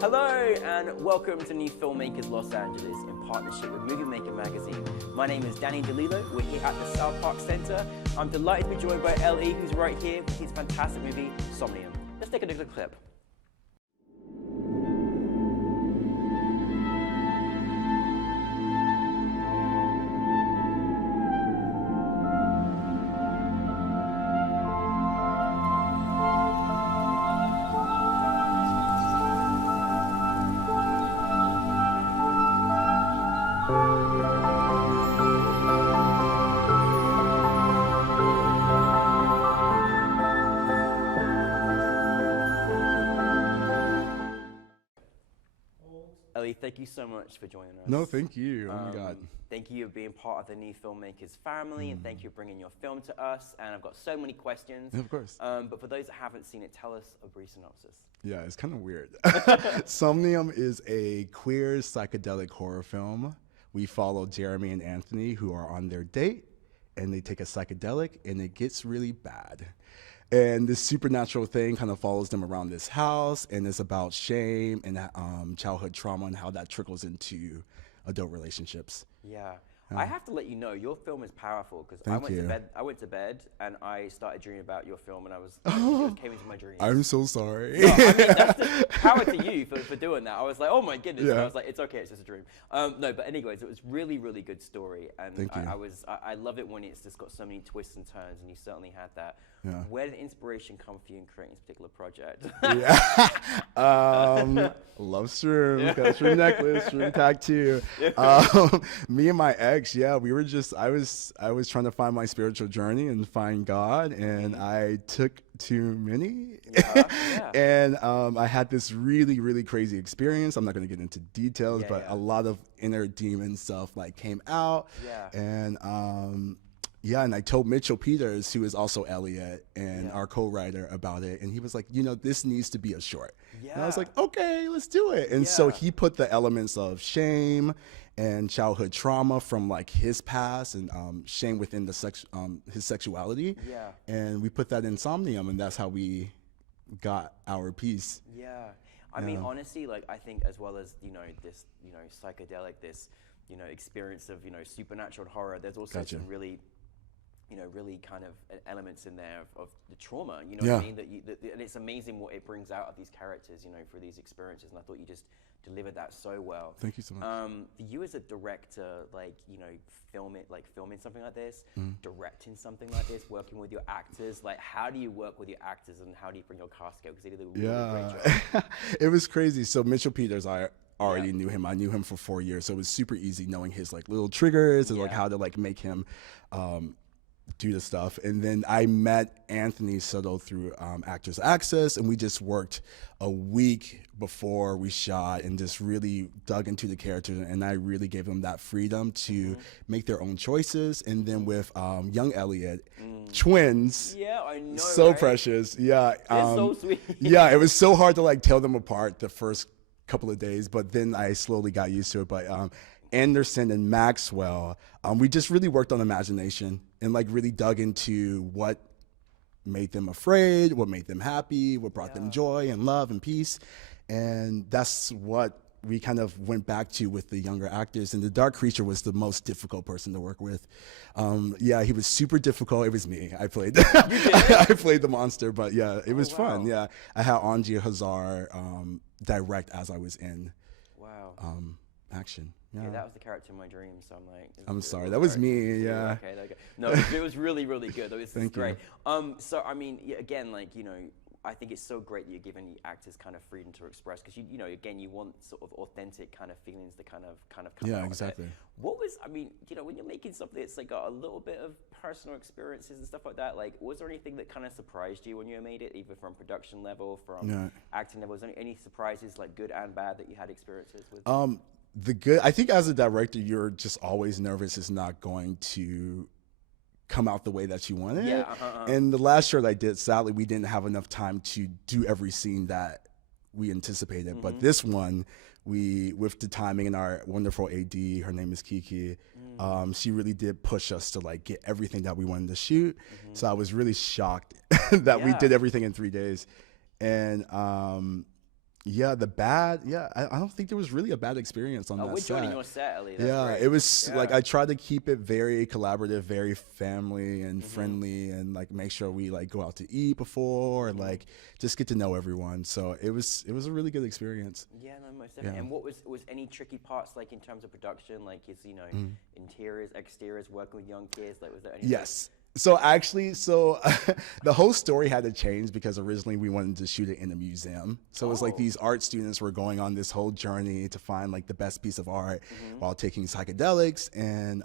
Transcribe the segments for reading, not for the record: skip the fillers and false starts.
Hello and welcome to NewFilmmakers Los Angeles in partnership with Movie Maker magazine. My name is Danny DeLillo. We're here at the South Park Center. I'm delighted to be joined by Ellie, who's right here with his fantastic movie, Somnium. Let's take a look at the clip. Ellie, thank you so much for joining us. No, thank you. Oh my God. Thank you for being part of the New Filmmakers family, and thank you for bringing your film to us. And I've got so many questions. Of course. But for those that haven't seen it, tell us a brief synopsis. Yeah, it's kind of weird. Somnium is a queer psychedelic horror film. We follow Jeremy and Anthony, who are on their date, and they take a psychedelic, and it gets really bad. And this supernatural thing kind of follows them around this house, and it's about shame and childhood trauma and how that trickles into adult relationships. Yeah. I have to let you know, your film is powerful because I went to bed and I started dreaming about your film, and it came into my dreams. I'm so sorry. No, I mean, that's the power to you for doing that. I was like, oh my goodness. Yeah. And I was like, it's okay, it's just a dream. No, but anyways, it was really, really good story. And Thank you. I love it when it's just got so many twists and turns, and you certainly had that. Yeah. Where did inspiration come for you in creating this particular project? Yeah. Love shroom, got a shroom necklace, shroom tattoo. Me and my ex, yeah, we were just, I was trying to find my spiritual journey and find God, and I took too many. And I had this really, really crazy experience. I'm not going to get into details, but a lot of inner demon stuff like came out. And and I told Mitchell Peters, who is also Elliot and our co-writer, about it, and he was like, you know, this needs to be a short. And I was like, okay, let's do it. And so he put the elements of shame and childhood trauma from like his past and shame within the his sexuality. And we put that in Somnium, and that's how we got our piece. I mean, honestly, like, I think as well as, you know, this, you know, psychedelic, this, you know, experience of, you know, supernatural horror, there's also some really, you know, really kind of elements in there of the trauma, you know what I mean? And it's amazing what it brings out of these characters, you know, for these experiences. And I thought you just delivered that so well. Thank you so much. You as a director, like, you know, filming something like this, directing something like this, working with your actors, like, how do you work with your actors and how do you bring your cast together? Because they did a really great job. It was crazy. So Mitchell Peters, I already knew him. I knew him for 4 years, so it was super easy knowing his like little triggers and like how to like make him do the stuff. And then I met Anthony Soto through Actors Access, and we just worked a week before we shot and just really dug into the characters, and I really gave them that freedom to make their own choices. And then with young Elliot, twins, I know, so precious, they're so sweet. It was so hard to like tell them apart the first couple of days, but then I slowly got used to it. But Anderson and Maxwell, we just really worked on imagination and like really dug into what made them afraid, what made them happy, what brought them joy and love and peace. And that's what we kind of went back to with the younger actors. And the Dark Creature was the most difficult person to work with. He was super difficult. It was me. I played I played the monster, but yeah, it was fun. Yeah, I had Angie Hazar direct as I was in action. Yeah, that was the character in my dream, so I'm like... I'm sorry, that was me, Okay. No, it was really, really good. It was great. So, I mean, again, like, you know, I think it's so great that you're giving the actors kind of freedom to express, because, you know, again, you want sort of authentic kind of feelings to kind of come out. Yeah, exactly. What was, I mean, you know, when you're making something that's like got a little bit of personal experiences and stuff like that, like, was there anything that kind of surprised you when you made it, either from production level, from acting level? Was there any surprises, like good and bad, that you had experiences with? I think as a director, you're just always nervous it's not going to come out the way that you want it. And the last short I did, sadly, we didn't have enough time to do every scene that we anticipated. But this one, with the timing and our wonderful AD, her name is Kiki, she really did push us to like get everything that we wanted to shoot. So I was really shocked that we did everything in 3 days. And Yeah, I don't think there was really a bad experience on that we're set. joining your set, Ellie. That's Yeah, great. it was like I tried to keep it very collaborative, very family and friendly, and like make sure we like go out to eat before and like just get to know everyone. So it was a really good experience. Yeah, no, most definitely. Yeah. And what was any tricky parts like in terms of production, like is interiors, exteriors, working with young kids? Like was there anything? Yes. So actually, the whole story had to change because originally we wanted to shoot it in a museum. So it was like these art students were going on this whole journey to find like the best piece of art while taking psychedelics, and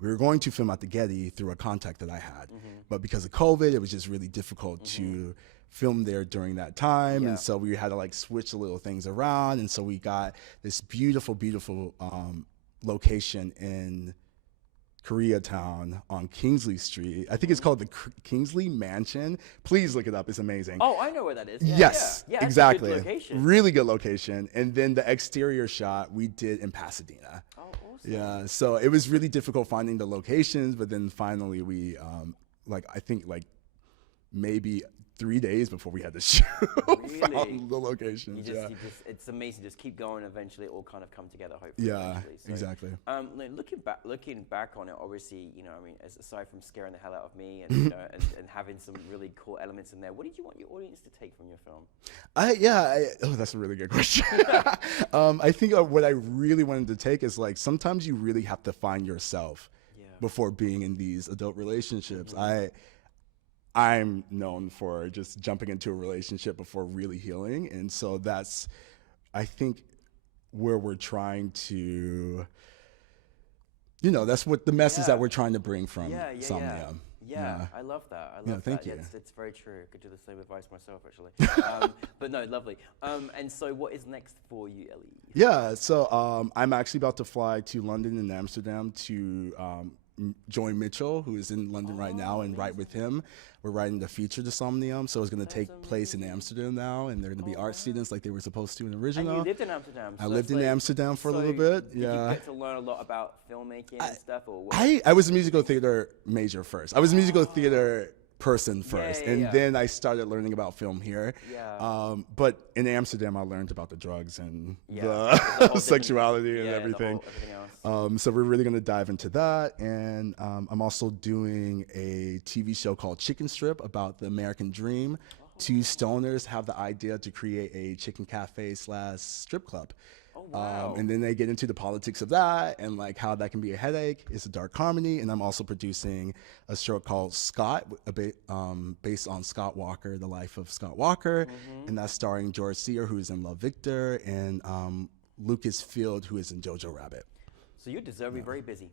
we were going to film at the Getty through a contact that I had. But because of COVID, it was just really difficult to film there during that time, and so we had to like switch a little things around, and so we got this beautiful location in Koreatown on Kingsley Street. I think it's called the Kingsley Mansion. Please look it up. It's amazing. Oh, I know where that is. Yeah, yes, yeah. exactly. That's a good location. Really good location. And then the exterior shot we did in Pasadena. Oh, awesome. Yeah, so it was really difficult finding the locations, but then finally we, I think maybe 3 days before we had to shoot, found the locations. It's amazing. Just keep going. Eventually, it all kind of come together. Hopefully. Yeah, so, exactly. Looking back on it, obviously, I mean, aside from scaring the hell out of me and and having some really cool elements in there, what did you want your audience to take from your film? That's a really good question. I think what I really wanted to take is like sometimes you really have to find yourself before being in these adult relationships. I'm known for just jumping into a relationship before really healing. And so that's, I think, where we're trying to, that's what the message that we're trying to bring from Somnia. Yeah, I love that. I love thank that. you. Yeah, it's very true. I could do the same advice myself, actually. But no, lovely. And so what is next for you, Ellie? Yeah, so I'm actually about to fly to London and Amsterdam to join Mitchell, who is in London right now, and write with him. We're writing the feature to Somnium, so it's going to take place in Amsterdam now, and they're going to be art students like they were supposed to in the original. And you lived in Amsterdam. I lived in Amsterdam for a little bit. Did you get to learn a lot about filmmaking and stuff? Or what? I was a musical theater major first. I was a musical theater person first, and then I started learning about film here. But in Amsterdam, I learned about the drugs and the sexuality and everything. So we're really going to dive into that, and I'm also doing a TV show called Chicken Strip about the American dream. Two stoners have the idea to create a chicken cafe / strip club. And then they get into the politics of that and like how that can be a headache. It's a dark comedy, and I'm also producing a show called Scott, based on Scott Walker, the life of Scott Walker, and that's starring George Sear, who is in Love Victor, and Lucas Field, who is in Jojo Rabbit. So you're deservedly very busy.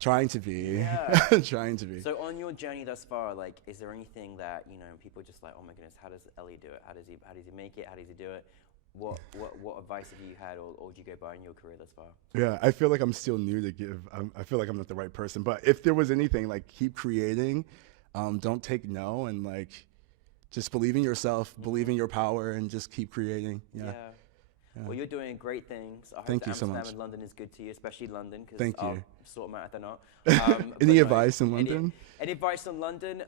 Trying to be. Trying to be. So on your journey thus far, like, is there anything that people are just like, oh my goodness, how does Ellie do it? How does he make it? How does he do it? What advice have you had, or did you go by in your career thus far? Yeah, I feel like I'm still new to give. I feel like I'm not the right person. But if there was anything, like, keep creating, don't take no, and like, just believe in yourself, believe in your power, and just keep creating. Yeah. Well, you're doing great things. I hope Thank you so Amsterdam much. and London is good to you, especially London, because Thank I'll you. sort them out if they're not. Any advice in London? Any advice on London?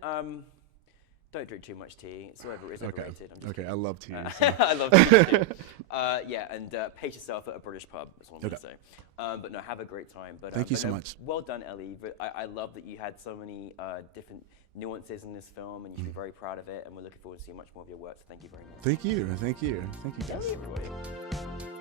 Don't drink too much tea. It's overrated. I'm just Okay, I love tea. I love tea too. And pace yourself at a British pub. That's what I'm going to say. But no, have a great time. But Thank you so much. Well done, Ellie. But I love that you had so many different nuances in this film, and you should be very proud of it. And we're looking forward to seeing much more of your work. So thank you very much. Thank you. Thank you. Thank you, guys. Ellie, everybody.